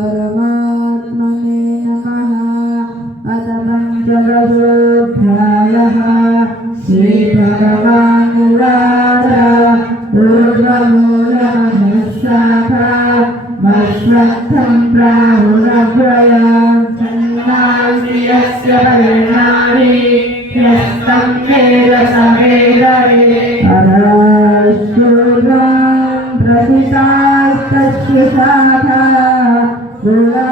परमात्मने नमः। अथ पंचदशोऽध्यायः। श्रीभगवानुवाच ऊर्ध्वमूलमधःशाखामश्वत्थं प्राहुरव्ययम् छन्दांसि यस्य पर्णानि यस्तं वेद स वेदये अधश्चूर्ध्वं प्रथितास्तस्य शाखा गुणा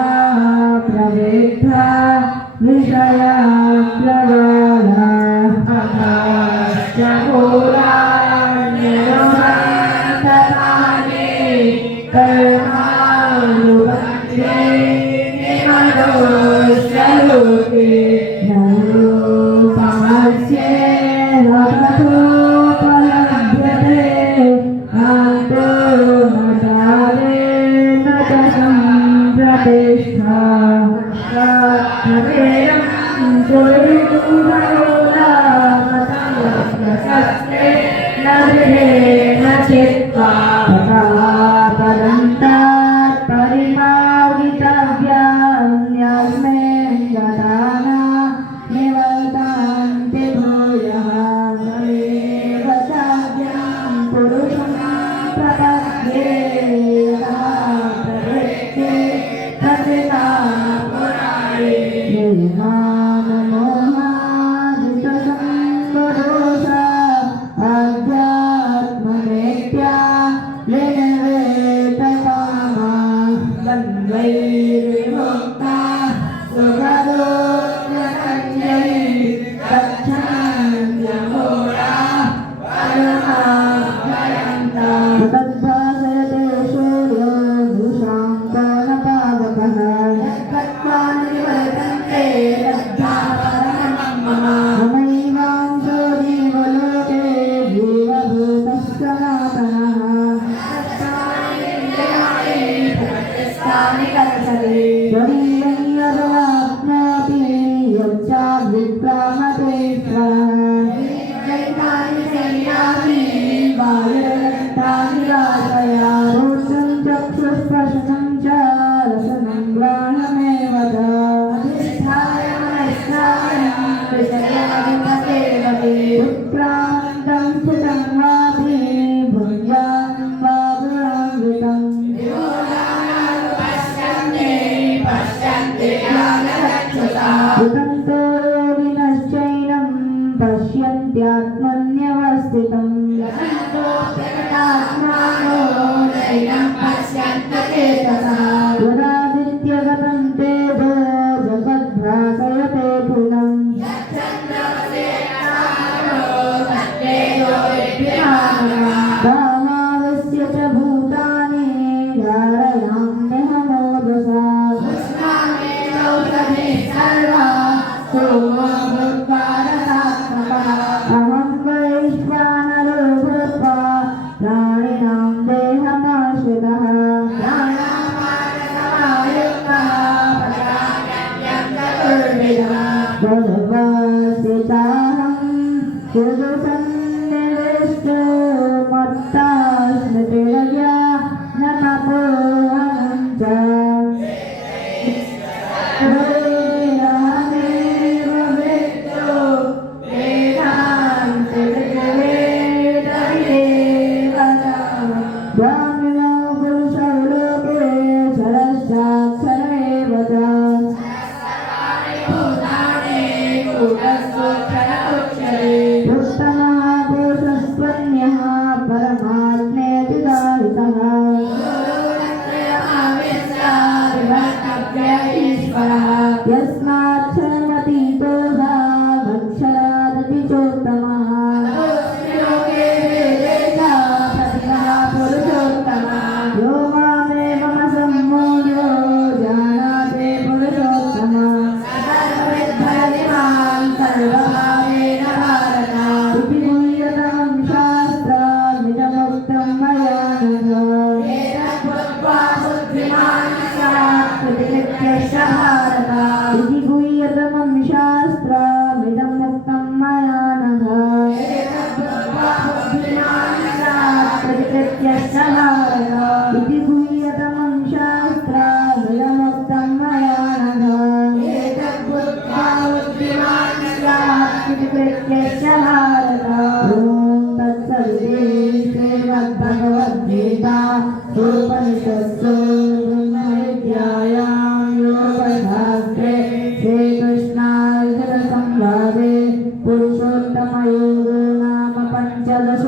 प्रवेद्धा विषया प्रवाला अधश्च पुराण्यनुसन्ततानि कर्मानुबन्धे निमनोश्च लोके नरूपमस्येह तथोपलभ्यते नान्तो न कालेन च सम्प्रतिष्ठा शास्त्रवेदं सुविदुरयोलामतमस्ते न गृहेण चित्वा पदन्तात् परिमार्गितव्यान्यस्मिन् गताना निवर्तन्ते भूयः तमेव चाव्यां पुरुषं प्रपद्ये प्रवृत्ते प्रथिता पुराणे निर्माणमोहादितसङ्गदोषा अध्यात्मनेत्या विनिवेतकामा द्वन्द्वैर्विमुक्ता सुखदोषसंज्ञै गच्छन्त्यमूढा परमाभ्ययन्तम् तद्भासयते सूर्यो दुशाङ्को न पावकः यद्गत्वा निवर्तन्ते तद्धा परमं मम ममैवांशो जीवलोके जीवभूतः सनातनः स्थानि कर्षति शरीरं यदवाप्नोति यच्चाभिप्रामते चैतानि शरीराणि बाह्यरन्तानि राशया रोषं चक्षुस्पर्शनं च रसनं ग्राणमेव च अधिष्ठाय मनश्चायं विषयाधिपतेरपि उत्क्रान्तं स्थितं वापि भुञ्जानं वा गुणान्वितम् उदन्तो विनश्चैनं पश्यन्त्यात्मन्यवस्थितं यदादित्यगतं तेजो जगद्भासयते पुनम् दामावस्य च भूतानि धारयाम्यहमोदसा अहं वैश्वानरो भूत्वा प्राणिनां देहमाश्रितः सर्वस्य चाहं सुदुसन्निविष्टो मत्ता स्मृतिरया न मपोऽहं च इति गुह्यतमं शास्त्रमिदं आयुर्नाम पञ्चदश